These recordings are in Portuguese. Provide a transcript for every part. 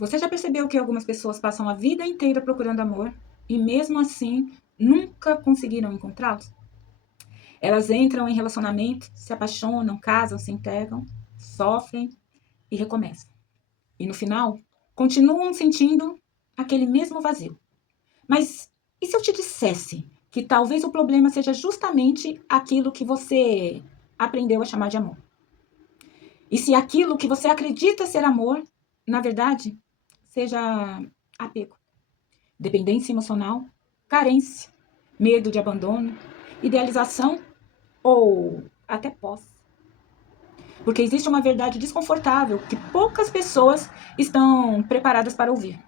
Você já percebeu que algumas pessoas passam a vida inteira procurando amor e mesmo assim nunca conseguiram encontrá-los? Elas entram em relacionamento, se apaixonam, casam, se entregam, sofrem e recomeçam. E no final, continuam sentindo aquele mesmo vazio. Mas e se eu te dissesse que talvez o problema seja justamente aquilo que você aprendeu a chamar de amor? E se aquilo que você acredita ser amor, na verdade, seja apego, dependência emocional, carência, medo de abandono, idealização ou até posse? Porque existe uma verdade desconfortável que poucas pessoas estão preparadas para ouvir.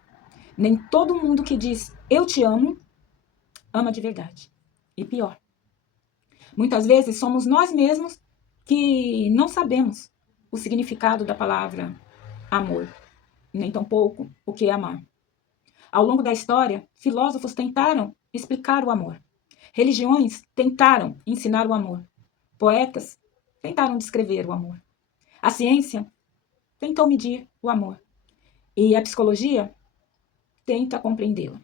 Nem todo mundo que diz eu te amo, ama de verdade. E pior, muitas vezes somos nós mesmos que não sabemos o significado da palavra amor, nem tampouco o que é amar. Ao longo da história, filósofos tentaram explicar o amor. Religiões tentaram ensinar o amor. Poetas tentaram descrever o amor. A ciência tentou medir o amor. E a psicologia tenta compreendê-lo.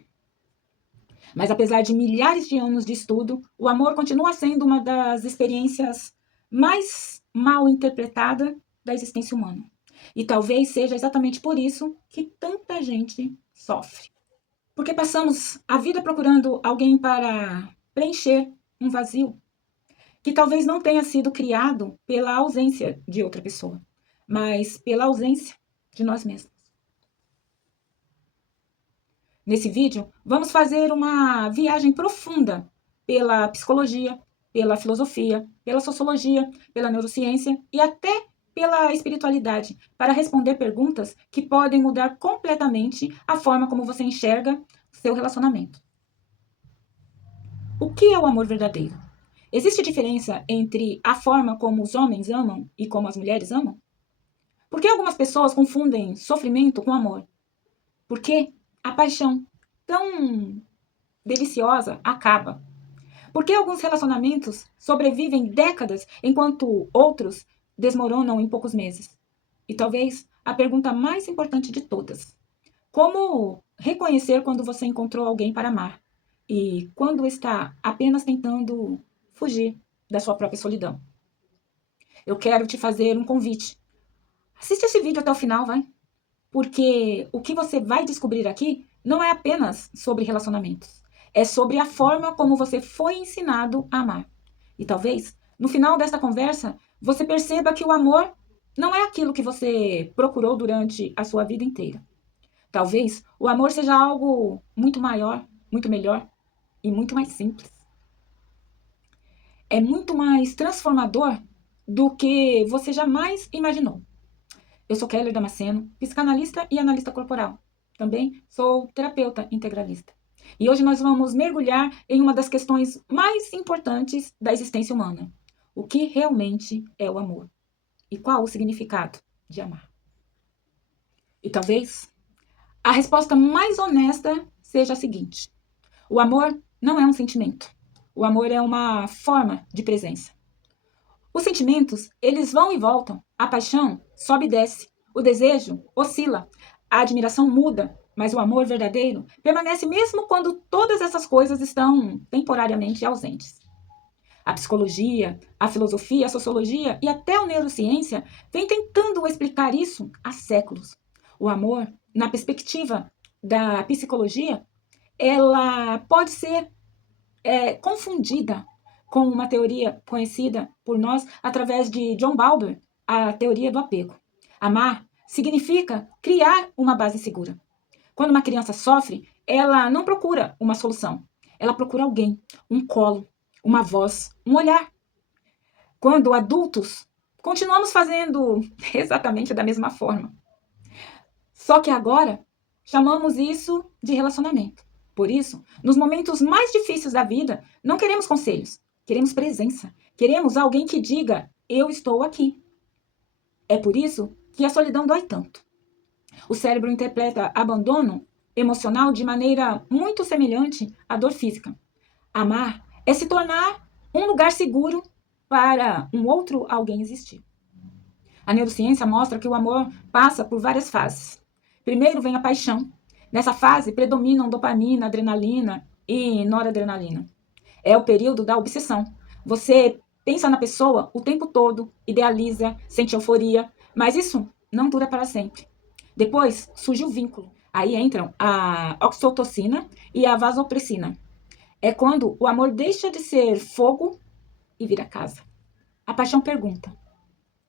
Mas apesar de milhares de anos de estudo, o amor continua sendo uma das experiências mais mal interpretadas da existência humana. E talvez seja exatamente por isso que tanta gente sofre. Porque passamos a vida procurando alguém para preencher um vazio que talvez não tenha sido criado pela ausência de outra pessoa, mas pela ausência de nós mesmos. Nesse vídeo, vamos fazer uma viagem profunda pela psicologia, pela filosofia, pela sociologia, pela neurociência e até pela espiritualidade, para responder perguntas que podem mudar completamente a forma como você enxerga seu relacionamento. O que é o amor verdadeiro? Existe diferença entre a forma como os homens amam e como as mulheres amam? Por que algumas pessoas confundem sofrimento com amor? Por que a paixão tão deliciosa acaba? Por que alguns relacionamentos sobrevivem décadas enquanto outros desmoronam em poucos meses? E talvez a pergunta mais importante de todas: como reconhecer quando você encontrou alguém para amar e quando está apenas tentando fugir da sua própria solidão? Eu quero te fazer um convite. Assista esse vídeo até o final, vai? Porque o que você vai descobrir aqui não é apenas sobre relacionamentos. É sobre a forma como você foi ensinado a amar. E talvez, no final desta conversa, você perceba que o amor não é aquilo que você procurou durante a sua vida inteira. Talvez o amor seja algo muito maior, muito melhor e muito mais simples. É muito mais transformador do que você jamais imaginou. Eu sou Keller Damasceno, psicanalista e analista corporal. Também sou terapeuta integralista. E hoje nós vamos mergulhar em uma das questões mais importantes da existência humana. O que realmente é o amor? E qual o significado de amar? E talvez a resposta mais honesta seja a seguinte: o amor não é um sentimento. O amor é uma forma de presença. Os sentimentos, eles vão e voltam. A paixão sobe e desce. O desejo oscila. A admiração muda. Mas o amor verdadeiro permanece mesmo quando todas essas coisas estão temporariamente ausentes. A psicologia, a filosofia, a sociologia e até a neurociência vem tentando explicar isso há séculos. O amor, na perspectiva da psicologia, ela pode ser confundida com uma teoria conhecida por nós através de John Bauer, a teoria do apego. Amar significa criar uma base segura. Quando uma criança sofre, ela não procura uma solução. Ela procura alguém, um colo, uma voz, um olhar. Quando adultos, continuamos fazendo exatamente da mesma forma. Só que agora, chamamos isso de relacionamento. Por isso, nos momentos mais difíceis da vida, não queremos conselhos, queremos presença. Queremos alguém que diga, eu estou aqui. É por isso que a solidão dói tanto. O cérebro interpreta abandono emocional de maneira muito semelhante à dor física. Amar é se tornar um lugar seguro para um outro alguém existir. A neurociência mostra que o amor passa por várias fases. Primeiro vem a paixão. Nessa fase predominam dopamina, adrenalina e noradrenalina. É o período da obsessão. Você pensa na pessoa o tempo todo, idealiza, sente euforia, mas isso não dura para sempre. Depois surge o vínculo. Aí entram a oxitocina e a vasopressina. É quando o amor deixa de ser fogo e vira casa. A paixão pergunta: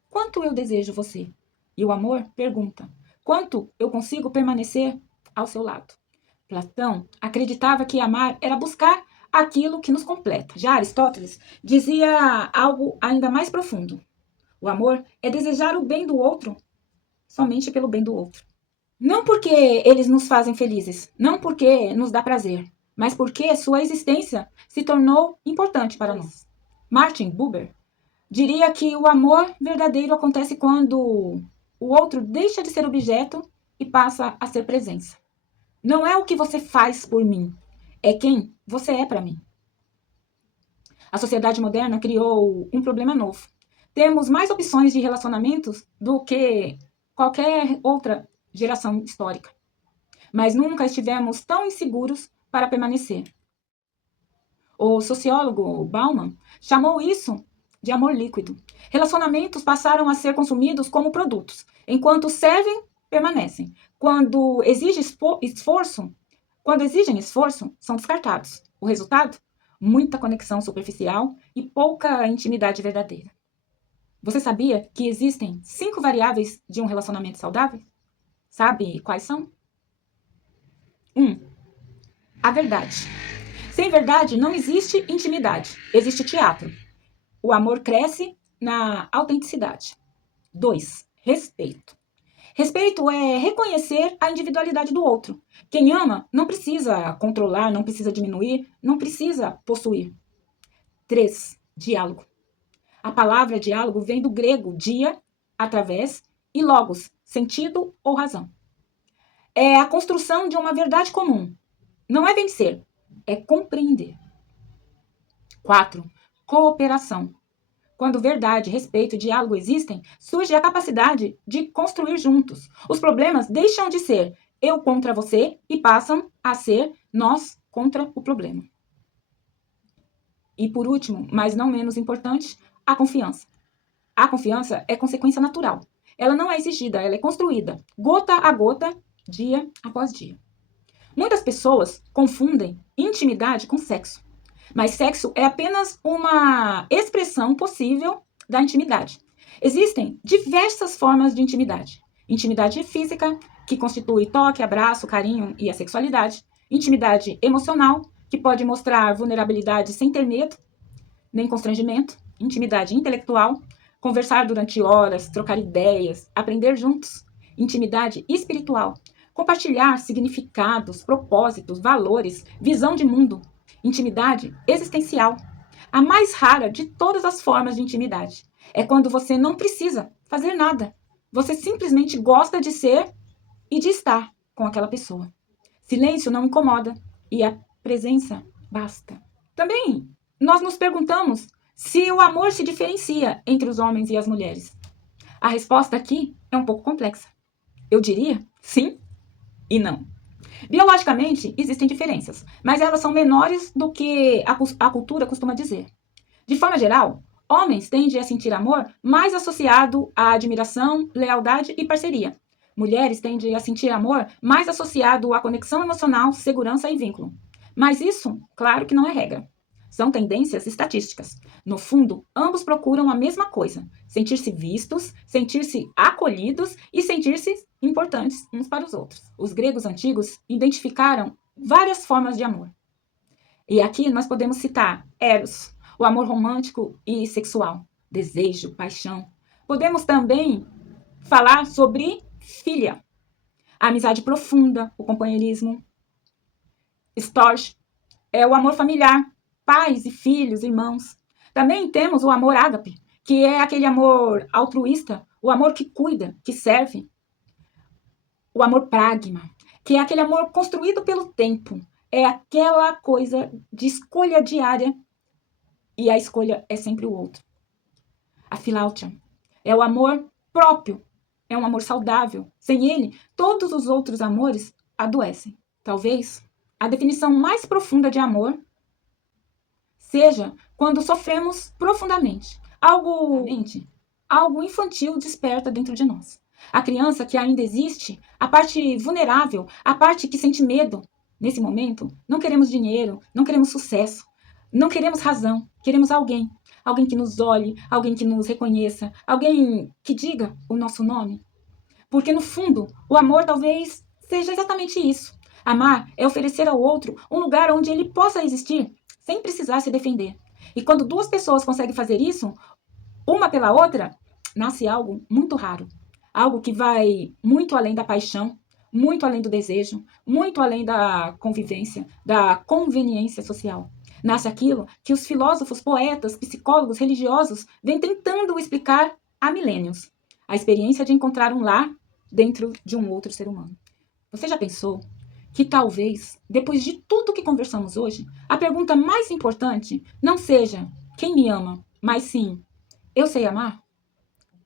quanto eu desejo você? E o amor pergunta: quanto eu consigo permanecer ao seu lado? Platão acreditava que amar era buscar aquilo que nos completa. Já Aristóteles dizia algo ainda mais profundo: o amor é desejar o bem do outro somente pelo bem do outro. Não porque eles nos fazem felizes, não porque nos dá prazer, mas porque sua existência se tornou importante para nós. Martin Buber diria que o amor verdadeiro acontece quando o outro deixa de ser objeto e passa a ser presença. Não é o que você faz por mim, é quem você é para mim. A sociedade moderna criou um problema novo. Temos mais opções de relacionamentos do que qualquer outra geração histórica. Mas nunca estivemos tão inseguros para permanecer. O sociólogo Bauman chamou isso de amor líquido. Relacionamentos passaram a ser consumidos como produtos. Enquanto servem, permanecem. Quando exigem esforço, são descartados. O resultado? Muita conexão superficial e pouca intimidade verdadeira. Você sabia que existem 5 variáveis de um relacionamento saudável? Sabe quais são? 1. A verdade. Sem verdade não existe intimidade, existe teatro. O amor cresce na autenticidade. 2. Respeito. Respeito é reconhecer a individualidade do outro. Quem ama não precisa controlar, não precisa diminuir, não precisa possuir. 3. Diálogo. A palavra diálogo vem do grego dia, através, e logos, sentido ou razão. É a construção de uma verdade comum. Não é vencer, é compreender. 4. Cooperação. Quando verdade, respeito e diálogo existem, surge a capacidade de construir juntos. Os problemas deixam de ser eu contra você e passam a ser nós contra o problema. E por último, mas não menos importante, a confiança. A confiança é consequência natural. Ela não é exigida, ela é construída, gota a gota, dia após dia. Muitas pessoas confundem intimidade com sexo. Mas sexo é apenas uma expressão possível da intimidade. Existem diversas formas de intimidade. Intimidade física, que constitui toque, abraço, carinho e a sexualidade. Intimidade emocional, que pode mostrar vulnerabilidade sem ter medo, nem constrangimento. Intimidade intelectual, conversar durante horas, trocar ideias, aprender juntos. Intimidade espiritual, compartilhar significados, propósitos, valores, visão de mundo. Intimidade existencial, a mais rara de todas as formas de intimidade. É quando você não precisa fazer nada. Você simplesmente gosta de ser e de estar com aquela pessoa. Silêncio não incomoda e a presença basta. Também nós nos perguntamos se o amor se diferencia entre os homens e as mulheres. A resposta aqui é um pouco complexa. Eu diria sim e não. Biologicamente, existem diferenças, mas elas são menores do que a cultura costuma dizer. De forma geral, homens tendem a sentir amor mais associado à admiração, lealdade e parceria. Mulheres tendem a sentir amor mais associado à conexão emocional, segurança e vínculo. Mas isso, claro que não é regra. São tendências estatísticas. No fundo, ambos procuram a mesma coisa: sentir-se vistos, sentir-se acolhidos e sentir-se importantes uns para os outros. Os gregos antigos identificaram várias formas de amor. E aqui nós podemos citar Eros, o amor romântico e sexual, desejo, paixão. Podemos também falar sobre filia, a amizade profunda, o companheirismo. Storge é o amor familiar, pais e filhos, irmãos. Também temos o amor ágape, que é aquele amor altruísta, o amor que cuida, que serve. O amor pragma, que é aquele amor construído pelo tempo. É aquela coisa de escolha diária e a escolha é sempre o outro. A filáutia é o amor próprio, é um amor saudável. Sem ele, todos os outros amores adoecem. Talvez a definição mais profunda de amor seja quando sofremos profundamente. Algo infantil desperta dentro de nós. A criança que ainda existe, a parte vulnerável, a parte que sente medo. Nesse momento, não queremos dinheiro, não queremos sucesso, não queremos razão, queremos alguém. Alguém que nos olhe, alguém que nos reconheça, alguém que diga o nosso nome. Porque, no fundo, o amor talvez seja exatamente isso. Amar é oferecer ao outro um lugar onde ele possa existir, sem precisar se defender. E quando duas pessoas conseguem fazer isso, uma pela outra, nasce algo muito raro. Algo que vai muito além da paixão, muito além do desejo, muito além da convivência, da conveniência social. Nasce aquilo que os filósofos, poetas, psicólogos, religiosos vêm tentando explicar há milênios. A experiência de encontrar um lar dentro de um outro ser humano. Você já pensou que talvez, depois de tudo que conversamos hoje, a pergunta mais importante não seja quem me ama, mas sim, eu sei amar?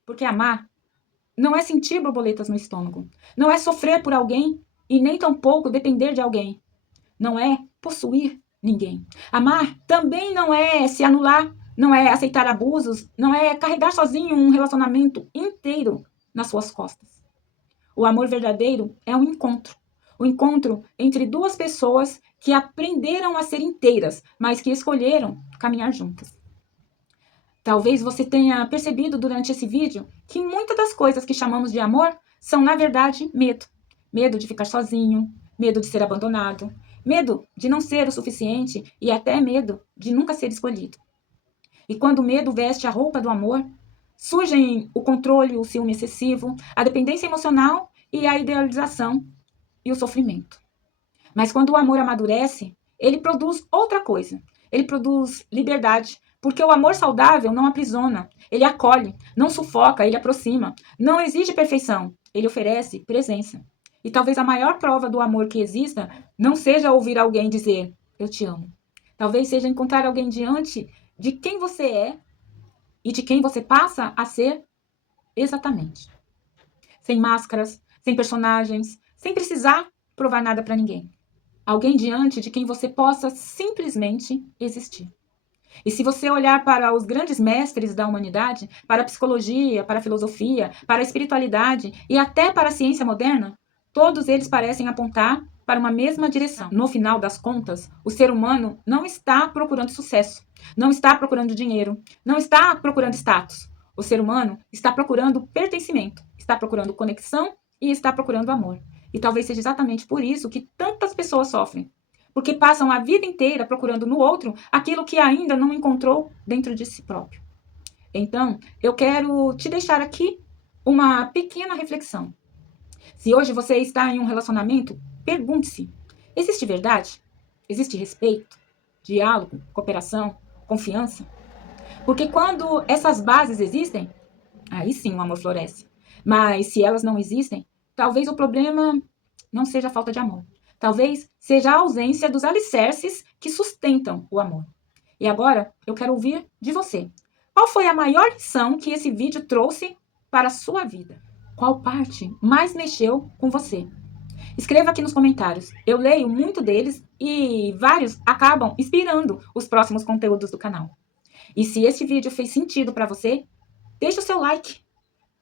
Porque amar não é sentir borboletas no estômago. Não é sofrer por alguém e nem tampouco depender de alguém. Não é possuir ninguém. Amar também não é se anular, não é aceitar abusos, não é carregar sozinho um relacionamento inteiro nas suas costas. O amor verdadeiro é um encontro. O encontro entre duas pessoas que aprenderam a ser inteiras, mas que escolheram caminhar juntas. Talvez você tenha percebido durante esse vídeo que muitas das coisas que chamamos de amor são, na verdade, medo. Medo de ficar sozinho, medo de ser abandonado, medo de não ser o suficiente e até medo de nunca ser escolhido. E quando o medo veste a roupa do amor, surgem o controle, o ciúme excessivo, a dependência emocional e a idealização e o sofrimento. Mas quando o amor amadurece, ele produz outra coisa. Ele produz liberdade, porque o amor saudável não aprisiona, ele acolhe, não sufoca, ele aproxima, não exige perfeição, ele oferece presença. E talvez a maior prova do amor que exista não seja ouvir alguém dizer, eu te amo. Talvez seja encontrar alguém diante de quem você é e de quem você passa a ser exatamente. Sem máscaras, sem personagens, sem precisar provar nada para ninguém. Alguém diante de quem você possa simplesmente existir. E se você olhar para os grandes mestres da humanidade, para a psicologia, para a filosofia, para a espiritualidade e até para a ciência moderna, todos eles parecem apontar para uma mesma direção. No final das contas, o ser humano não está procurando sucesso, não está procurando dinheiro, não está procurando status. O ser humano está procurando pertencimento, está procurando conexão e está procurando amor. E talvez seja exatamente por isso que tantas pessoas sofrem. Porque passam a vida inteira procurando no outro aquilo que ainda não encontrou dentro de si próprio. Então, eu quero te deixar aqui uma pequena reflexão. Se hoje você está em um relacionamento, pergunte-se: existe verdade? Existe respeito? Diálogo? Cooperação? Confiança? Porque quando essas bases existem, aí sim o amor floresce. Mas se elas não existem, talvez o problema não seja a falta de amor. Talvez seja a ausência dos alicerces que sustentam o amor. E agora eu quero ouvir de você. Qual foi a maior lição que esse vídeo trouxe para a sua vida? Qual parte mais mexeu com você? Escreva aqui nos comentários. Eu leio muito deles e vários acabam inspirando os próximos conteúdos do canal. E se esse vídeo fez sentido para você, deixa o seu like.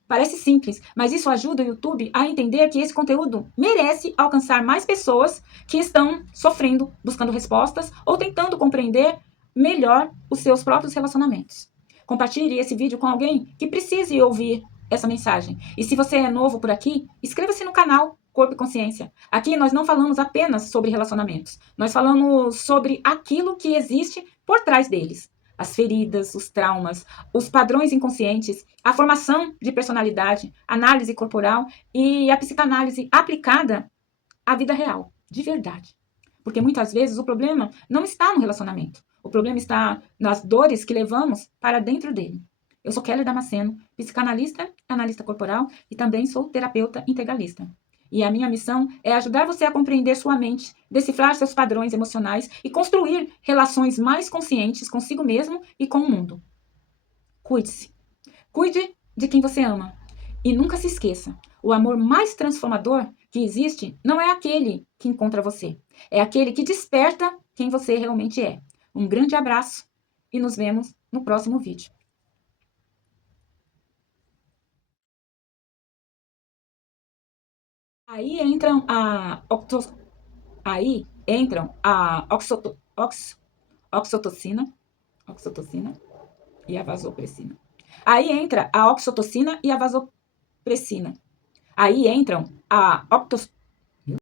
Parece simples, mas isso ajuda o YouTube a entender que esse conteúdo merece alcançar mais pessoas que estão sofrendo, buscando respostas ou tentando compreender melhor os seus próprios relacionamentos. Compartilhe esse vídeo com alguém que precise ouvir essa mensagem. E se você é novo por aqui, inscreva-se no canal Corpo e Consciência. Aqui nós não falamos apenas sobre relacionamentos. Nós falamos sobre aquilo que existe por trás deles. As feridas, os traumas, os padrões inconscientes, a formação de personalidade, análise corporal e a psicanálise aplicada à vida real, de verdade. Porque muitas vezes o problema não está no relacionamento. O problema está nas dores que levamos para dentro dele. Eu sou Keller Damasceno, psicanalista, analista corporal e também sou terapeuta integralista. E a minha missão é ajudar você a compreender sua mente, decifrar seus padrões emocionais e construir relações mais conscientes consigo mesmo e com o mundo. Cuide-se. Cuide de quem você ama. E nunca se esqueça, o amor mais transformador que existe não é aquele que encontra você, é aquele que desperta quem você realmente é. Um grande abraço e nos vemos no próximo vídeo. Aí entram a aí entram a oxitocina, oxitocina e a vasopressina. Aí entra a oxitocina e a vasopressina. Aí entram a